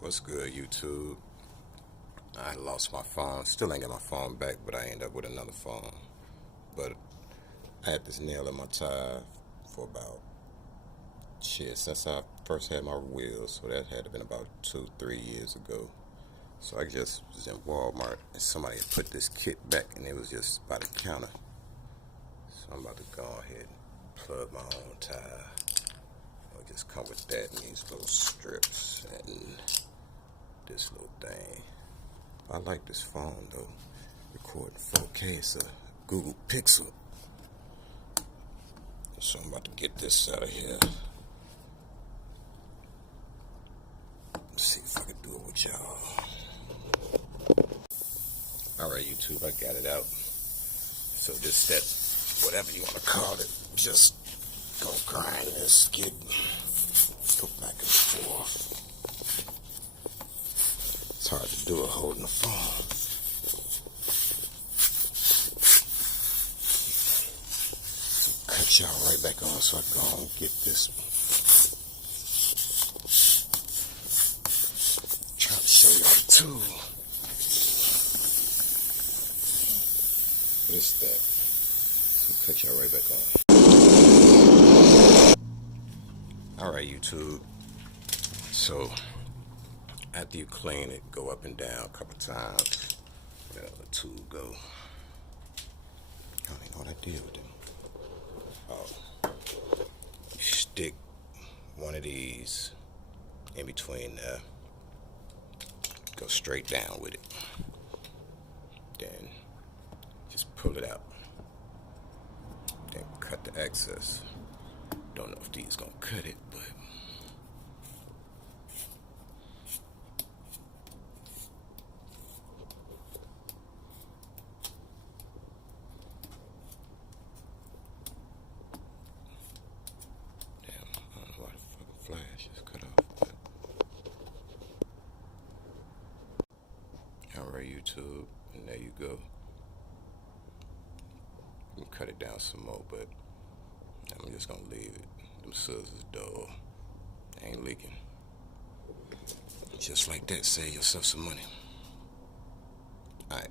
What's good, YouTube? I lost my phone. Still ain't got my phone back, but I end up with another phone. But I had this nail in my tire for about since I first had my wheels. So that had to been about 2, 3 years ago. So I just was in Walmart and somebody had put this kit back and it was just by the counter. So I'm about to go ahead and plug my own tire. It'll just come with that and these little strips and this little thing. I like this phone though. Recording 4K. It's a Google Pixel. So I'm about to get this out of here. Let's see if I can do it with y'all. Alright, YouTube, I got it out. So just that, whatever you want to call it, just go grind this, go back and forth. It's hard to do it holding the phone. Cut y'all right back on so I can go and get this. Trying to show y'all the tool. Missed that. So cut y'all right back on. Alright, YouTube. So after you clean it, go up and down a couple times. Let the tool go. I don't even know what I did with it. You stick one of these in between there. Go straight down with it. Then just pull it out. Then cut the excess. Don't know if these gonna cut it, but flash is cut off. Alright, YouTube, and there you go. You can cut it down some more, but I'm just gonna leave it. Them scissors dull. They ain't leaking. Just like that, save yourself some money. Alright.